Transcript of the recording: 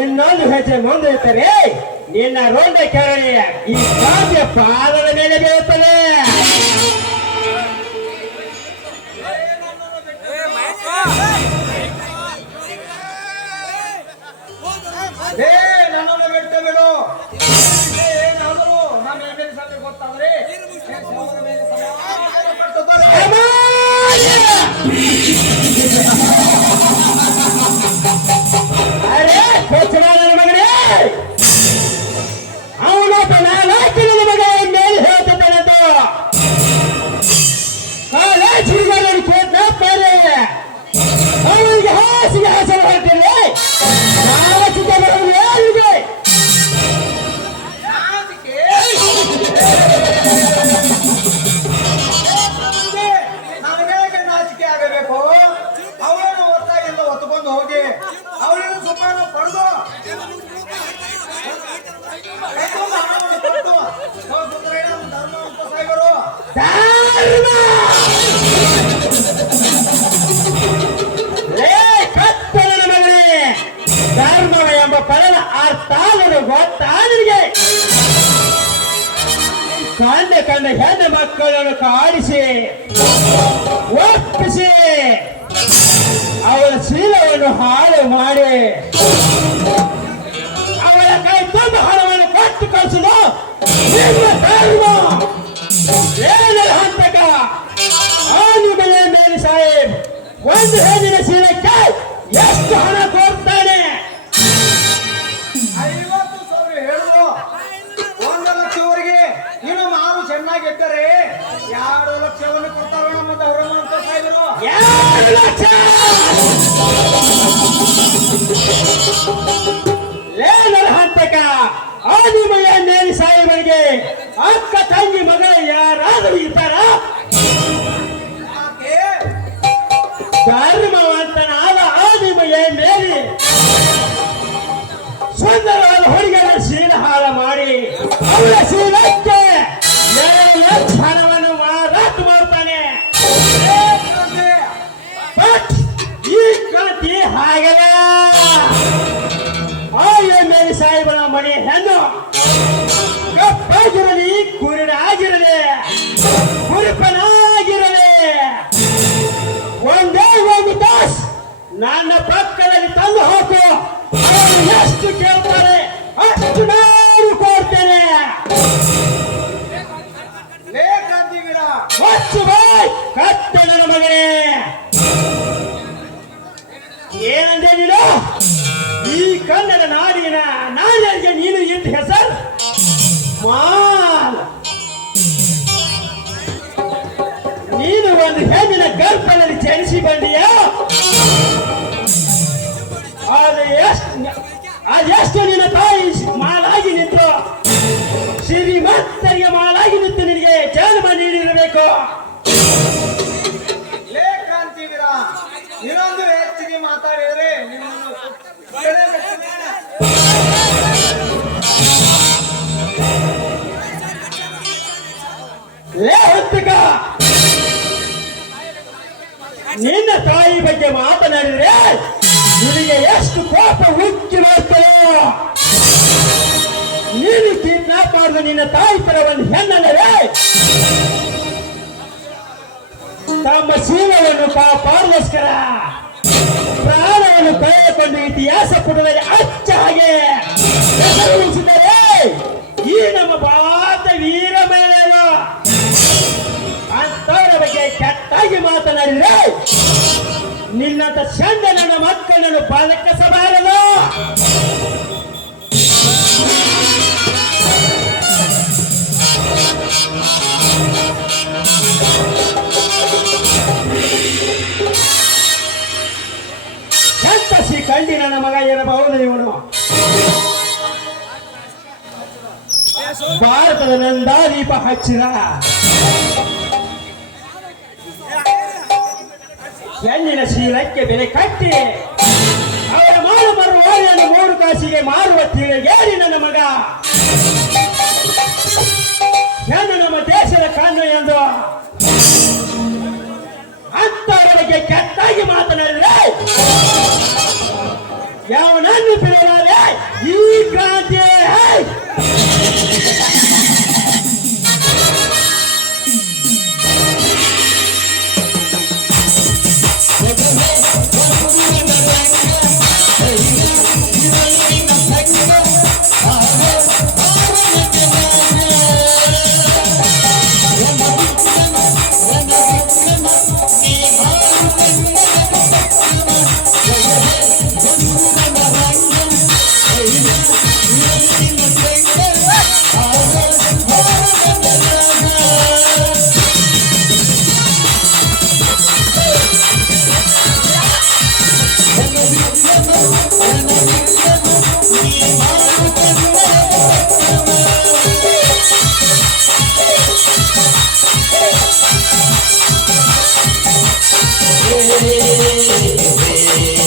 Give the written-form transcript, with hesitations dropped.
ಇನ್ನೊಂದು ಹೆಜ್ಜೆ ಮುಂದೆ ಇಟ್ಟರೆ ನಿನ್ನ ರೋಂಡ ಕೆರಳಿ ಈ ಕಾವ್ಯ ಪಾದದ ಮೇಲೆ ಬೀಳುತ್ತದೆ. ನನ್ನನ್ನು ಬಿಟ್ಟು ಬಿಡು. ಏನಾದರೂ ನಮ್ಮ ಎದುರಿಸಲು ಗೊತ್ತಾದ್ರೆ ಅರೆ ಕೊಚ್ಚನಾದ ಮಗನೇ, ಅವನೊಬ್ಬ ನಾಲ್ಕಿನ ಮಗ ಮೇಲೆ ಹೇಳ್ತಾನಂತ ಕಾಲೇಜಿಗೆ ಕೋಟ್ನ ಪಾರೆ ಅವನಿಗೆ ಹಾಸಿಗೆ ಹಾಸನ ಹೇಳ್ತೀನಿ. ನಾಚಿಕೆ ಬರೋದು ಯಾರಿಗೆ? ನನಗೆ ನಾಚಿಕೆ ಆಗಬೇಕು. ಅವಳನ್ನು ಒತ್ತಾಗಿಂದ ಹೊತ್ತುಕೊಂಡು ಹೋಗಿ ಅವಳನ್ನು ಸುಮ್ಮನೆ ಪಡೆದು ಧರ್ಮ ಅಂತ ಸಾಯ್ಬರು. ಧರ್ಮ ಎಂಬ ಪದದ ಅರ್ಥ ಗೊತ್ತಾ ನಿನಗೆ? ಕಂಡ ಹೆಣ್ಣು ಮಕ್ಕಳನ್ನು ಕಾಡಿಸಿ ಒಪ್ಪಿಸಿ ಅವಳ ಶೀಲವನ್ನು ಹಾಳು ಮಾಡಿ ಅವಳ ಕೈ ತುಂಬ ಹಣವನ್ನು ಕೊಟ್ಟು ಕಳಿಸುದು ನಿಮ್ಮ ಧರ್ಮ. ಏನರ ಹಂತಕ ಆನಿಮಯ ಮೇಲೆ ಸಾಹೇಬ್ ಒಂದು ಹೆಣ್ಣಿನ ಶೀಲಕ್ಕೆ ಎಷ್ಟು ಹಣ ಕೊಡ್ತಾನೆ? 50,000 ಹೇಳಿದ್ರು. 1 ಲಕ್ಷವರೆಗೆ ಇನ್ನು ಮಾರು ಚೆನ್ನಾಗಿದ್ದರೆ 2 ಲಕ್ಷವನ್ನು ಕೊಡ್ತಾರೆ ನಮ್ಮ ಧರ್ಮ ಅಂತ ಸಾಯ್ಬರು. 2 ಲಕ್ಷ ಲೇನರ ಹಂತಕ ಆದಿಮಯ ನೇರಿ ಸಾಹೇಬರಿಗೆ ಅಕ್ಕ ತಂಗಿ ಮಗಳು ಯಾರಾದರೂ ಇದ್ದಾರ? ಧರ್ಮವಂತನಾದ ಆದಿಮಯ ಮೇರಿ ಸುಂದರವಾದ ಹುಡುಗನ ಶೀಲ ಹಾಳ ಮಾಡಿ ಅವಳ ಶೀಲಕ್ಕೆ 2 ಲಕ್ಷ ಹಣವನ್ನು ಮಾರಾಟ ಮಾಡ್ತಾನೆ. ಬಟ್ ಈ ಕ್ರಾಂತಿ ಹಾಗಲ್ಲ. ಮೇರಿ ಸಾಹೇಬನ ಮನೆ ಹೆಣ್ಣು ಕಪ್ಪಾಗಿರಲಿ, ಕುರುಡಾಗಿರಲಿ, ಕುರುಪನಾಗಿರಲಿ, ಒಂದೇ ಒಂದು ತಾಸ್ ನನ್ನ ಪಕ್ಕದಲ್ಲಿ ತಂದು ಹಾಕು. ಎಷ್ಟು ಕೇಳ್ತಾರೆ ಅಷ್ಟು ನಾನು ಕೊಡ್ತೇನೆ. ಹೊಚ್ಚು ಬಾಯ್ ಕತ್ತೆ ನನ್ನ ಮಗನೇ. ಏನಂದೆ ನೀನು? ಈ ಕನ್ನಡ ನಾಡಿನ ನಾಡಿಗೆ ನೀನು ಇದ್ದ ಹೆಸರು ಮಾಲ್. ನೀನು ಒಂದು ಹೆಣ್ಣಿನ ಗರ್ಭದಲ್ಲಿ ಜನಿಸಿ ಬಂದೀಯ. ಅದೆಷ್ಟು ನಿನ್ನ ತಾಯಿ ಮಾಲಾಗಿ ನಿಂತು ಶ್ರೀಮಂತರಿಗೆ ಮಾಲಾಗಿ ನಿಂತು ನಿನಗೆ ಜನ್ಮ ನೀಡಿರಬೇಕು. ಲೇಖಾಂತಿವೀರ ಇನ್ನೊಂದು ಹೆಚ್ಚಿಗೆ ಮಾತಾಡಿದರೆ ನಿನ್ನ ತಾಯಿ ಬಗ್ಗೆ ಮಾತನಾಡಿದ್ರೆ ನಿನಗೆ ಎಷ್ಟು ಕೋಪ ಉಕ್ಕಿ ಬರ್ತದೋ. ನೀನು ಕಿಡ್ನಾಪ್ ಮಾಡಿದ ನಿನ್ನ ತಾಯಿ ತರ ಒಂದು ಹೆಣ್ಣಲ್ಲವೇ ತಮ್ಮ ಜೀವವನ್ನು ಕಾಪಾಡೋಸ್ಕರ ಪ್ರಾಣವನ್ನು ಕಳೆದುಕೊಂಡು ಇತಿಹಾಸ ಪುಟದಲ್ಲಿ ಅಚ್ಚ ಹಾಗೆ ಹೆಸರು ಉಳಿಸಿದರೆ ಈ ನಮ್ಮ ಭಾರತ ವೀರ ಮಹಿಳೆಯರು ಅಂತವರ ಬಗ್ಗೆ ಕೆಟ್ಟಾಗಿ ಮಾತನಾಡಿದ್ರೆ ನಿನ್ನಂತ ಚಂದ ನನ್ನ ಮಕ್ಕಳನ್ನು ಬದುಕಿಸಬಾರದು. ಇವನು ಭಾರತದ ನಂದಾದೀಪ ಹಚ್ಚಿದ ಹೆಣ್ಣಿನ ಶೀಲಕ್ಕೆ ಬೆಲೆ ಕಟ್ಟಿ ಅವರ ಮಾರು ಬರುವಾರಿಯನ್ನು 3 ಕಾಸಿಗೆ ಮಾರುವ ತಿಳಿಗೇರಿ ನನ್ನ ಮಗ ಹೆಣ್ಣು ನಮ್ಮ ದೇಶದ ಕಣ್ಣು ಎಂದು ಅಂತವರಿಗೆ ಕೆಟ್ಟಾಗಿ ಮಾತನಾಡಿದರೆ ಯಾವನನ್ನು ಬಿಡಲಾರೆ ಈ ಕ್ರಾಂತಿ Hey, hey, hey.